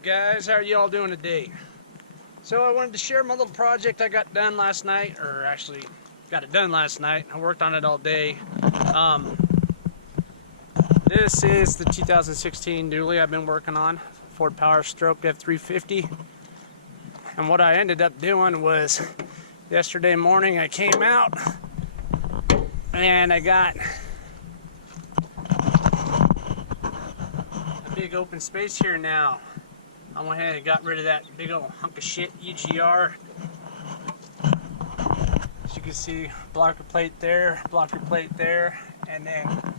up, guys? How are you all doing today? So I wanted to share my little project I got done last night, or actually got it done last night. I worked on it all day. This is the 2016 dually I've been working on, Ford Powerstroke F350. And what I ended up doing was, yesterday morning I came out and I got a big open space here now. I went ahead and got rid of that big old hunk of shit EGR. As you can see, blocker plate there, and then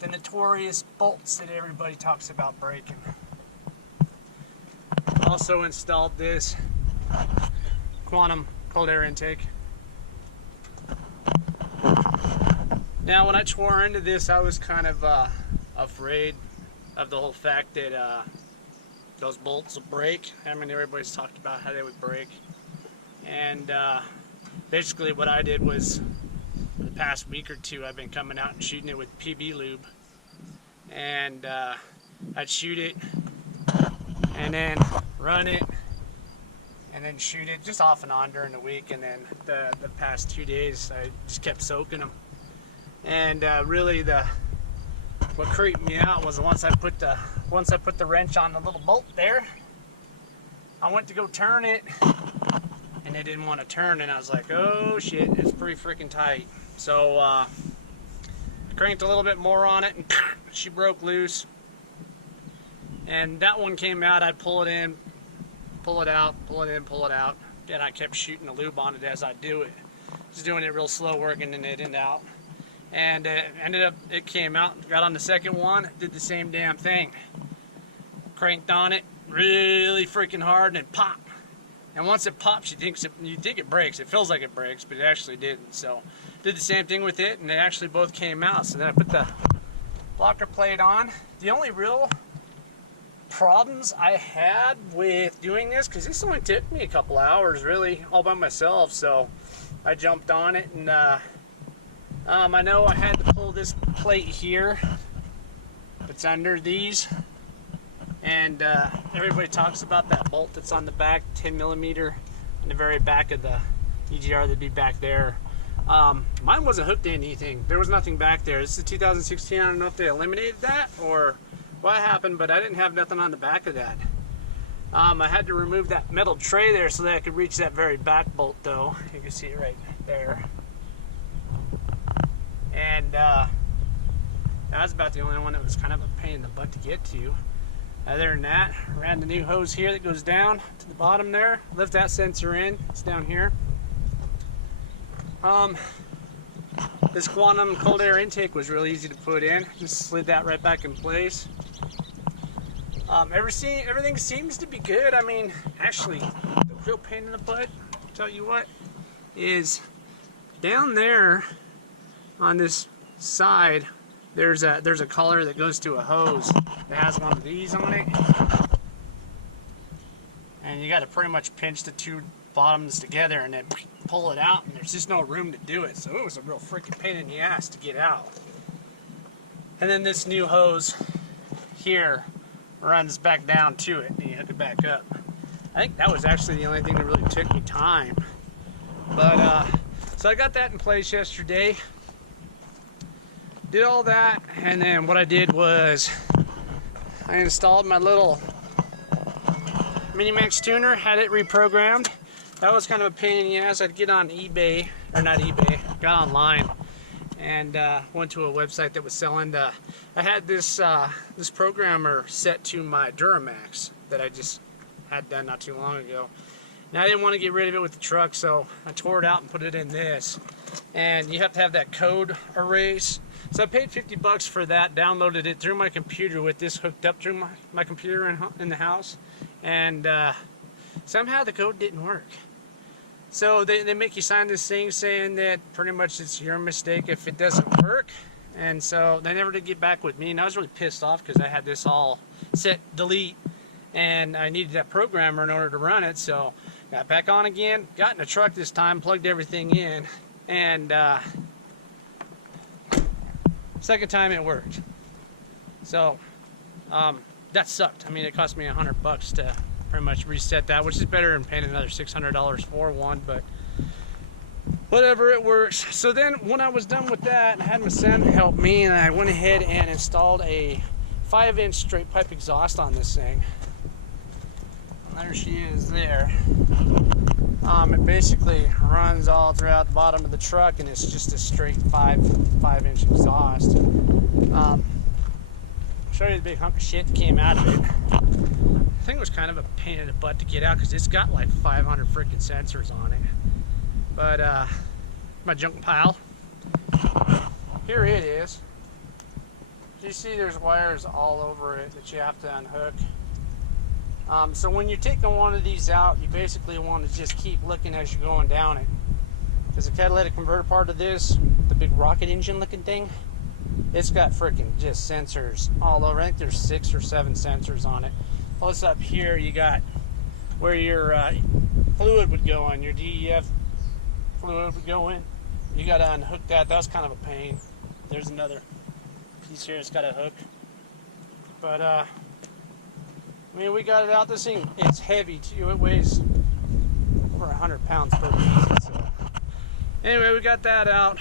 the notorious bolts that everybody talks about breaking. Also installed this quantum cold air intake. Now when I tore into this, I was kind of afraid of the whole fact that those bolts will break. I mean, everybody's talked about how they would break. And basically what I did was, for the past week or two, I've been coming out and shooting it with PB lube. And I'd shoot it, and then run it, and then shoot it just off and on during the week. And then the past 2 days, I just kept soaking them. And really, what creeped me out was once I put the wrench on the little bolt there, I went to go turn it, and it didn't want to turn, and I was like, oh shit, it's pretty freaking tight. So I cranked a little bit more on it, and she broke loose. And that one came out. I'd pull it in, pull it out, pull it in, pull it out, and I kept shooting the lube on it as I do it. Just doing it real slow, working in it and out. And it came out, got on the second one, did the same damn thing. Cranked on it really freaking hard, and it popped. And once it pops, you think it breaks. It feels like it breaks, but it actually didn't. So did the same thing with it, and they actually both came out. So then I put the blocker plate on. The only real problems I had with doing this, because this only took me a couple hours really all by myself, so I jumped on it, and I know I had to pull this plate here. It's under these, and everybody talks about that bolt that's on the back, 10mm, in the very back of the EGR that'd be back there. Mine wasn't hooked to anything. There was nothing back there. This is 2016. I don't know if they eliminated that or what happened, but I didn't have nothing on the back of that. I had to remove that metal tray there so that I could reach that very back bolt, though. You can see it right there. And that was about the only one that was kind of a pain in the butt to get to. Other than that, ran the new hose here that goes down to the bottom there. Lift that sensor in. It's down here. This quantum cold air intake was really easy to put in. Just slid that right back in place. Everything seems to be good. I mean, actually, the real pain in the butt, I'll tell you what, is down there on this side. There's a collar that goes to a hose that has one of these on it, and you got to pretty much pinch the two bottoms together and then pull it out, and there's just no room to do it. So it was a real freaking pain in the ass to get out. And then this new hose here runs back down to it, and you hook it back up. I think that was actually the only thing that really took me time. But so I got that in place yesterday. Did all that, and then what I did was I installed my little Minimax tuner, had it reprogrammed. That was kind of a pain in the ass. I'd get on eBay, or not eBay, got online, and went to a website that was selling I had this this programmer set to my Duramax that I just had done not too long ago. Now I didn't want to get rid of it with the truck, so I tore it out and put it in this. And you have to have that code erase. So I paid 50 bucks for that, downloaded it through my computer with this hooked up through my computer in the house, and somehow the code didn't work. So they make you sign this thing saying that pretty much it's your mistake if it doesn't work. And so they never did get back with me, and I was really pissed off because I had this all set delete, and I needed that programmer in order to run it. So got back on again, got in the truck this time, plugged everything in, and second time it worked. So done that sucked. I mean, it cost me $100 to pretty much reset that, which is better than paying another $600 for one, but whatever, it works. So then when I was done with that, I had my son help me, and I went ahead and installed a 5-inch straight pipe exhaust on this thing. And there she is there. It basically runs all throughout the bottom of the truck, and it's just a straight 5-inch exhaust. I'll show you the big hunk of shit that came out of it. I think it was kind of a pain in the butt to get out because it's got like 500 freaking sensors on it. But my junk pile, here it is. You see there's wires all over it that you have to unhook. So when you're taking one of these out, you basically want to just keep looking as you're going down it. Because the catalytic converter part of this, the big rocket engine looking thing, it's got freaking just sensors all over. I think there's 6 or 7 sensors on it. Plus up here you got where your fluid would go in, your DEF fluid would go in. You got to unhook that. That was kind of a pain. There's another piece here. It's got a hook. But I mean, we got it out. This thing, it's heavy too. It weighs over 100 pounds per piece. So anyway, we got that out.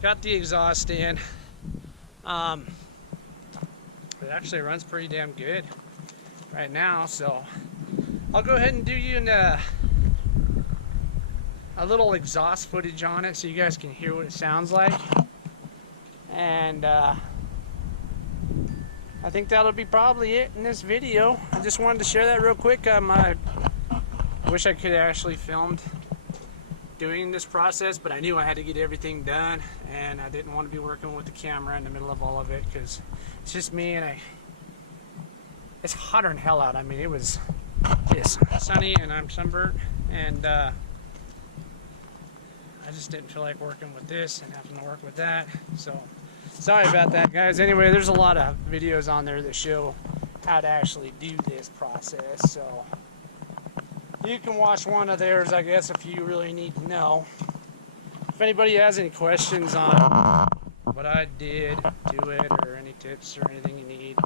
Got the exhaust in. It actually runs pretty damn good right now. So I'll go ahead and do you a little exhaust footage on it so you guys can hear what it sounds like. And I think that'll be probably it in this video. I just wanted to share that real quick. I wish I could have actually filmed doing this process, but I knew I had to get everything done, and I didn't want to be working with the camera in the middle of all of it because it's just me, and it's hotter than hell out. I mean, it's sunny and I'm sunburnt, and I just didn't feel like working with this and having to work with that. So sorry about that, guys. Anyway, there's a lot of videos on there that show how to actually do this process, so you can watch one of theirs, I guess, if you really need to know. If anybody has any questions on what I did to it, or any tips or anything you need,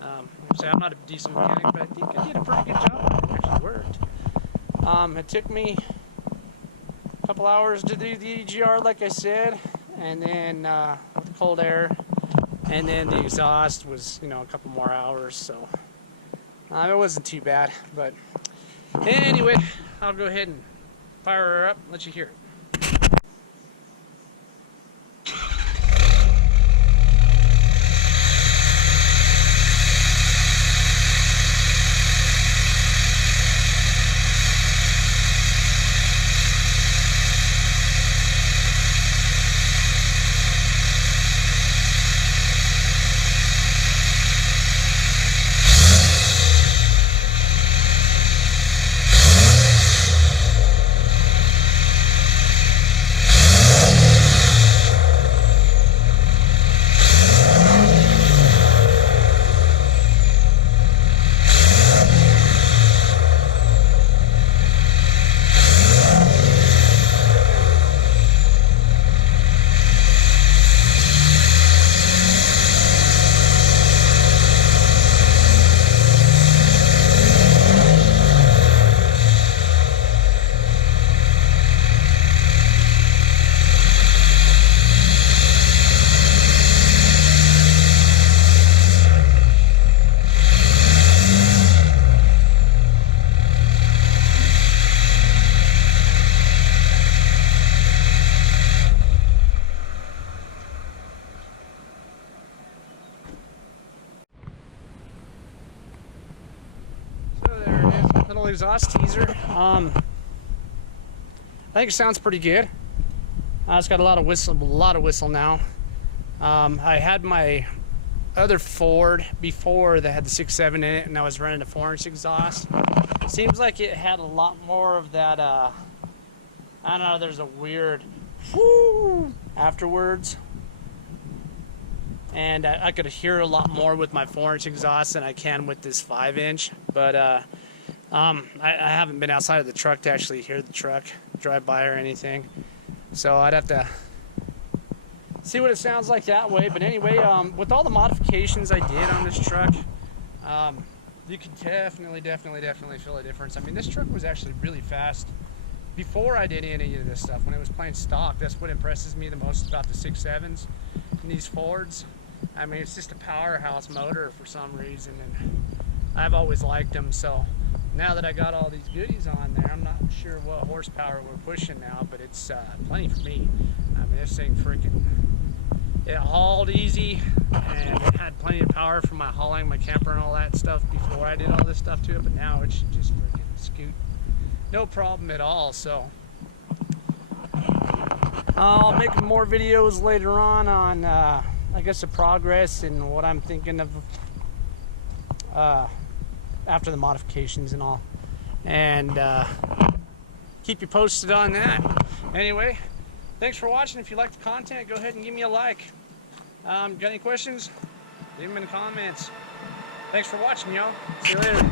like I say, I'm not a decent mechanic, but I think I did a pretty good job. It actually worked. It took me a couple hours to do the EGR, like I said, and then with the cold air, and then the exhaust was, a couple more hours, so it wasn't too bad. But anyway, I'll go ahead and fire her up and let you hear it. Little exhaust teaser. I think it sounds pretty good. It's got a lot of whistle now. I had my other Ford before that had the 6.7 in it, and I was running a 4-inch exhaust. Seems like it had a lot more of that. I don't know. There's a weird whoo afterwards, and I could hear a lot more with my 4-inch exhaust than I can with this 5-inch. But I haven't been outside of the truck to actually hear the truck drive by or anything, so I'd have to see what it sounds like that way. But anyway, with all the modifications I did on this truck, You can definitely feel a difference. I mean, this truck was actually really fast before I did any of this stuff. When it was plain stock, that's what impresses me the most about the 6.7s and these Fords. I mean, it's just a powerhouse motor for some reason, and I've always liked them. So now that I got all these goodies on there, I'm not sure what horsepower we're pushing now, but it's plenty for me. I mean, this thing freaking, it hauled easy, and it had plenty of power for my hauling my camper and all that stuff before I did all this stuff to it, but now it should just freaking scoot. No problem at all. So I'll make more videos later on I guess the progress and what I'm thinking of after the modifications and all, and keep you posted on that. Anyway, thanks for watching. If you like the content, go ahead and give me a like. Got any questions? Leave them in the comments. Thanks for watching, y'all. See you later.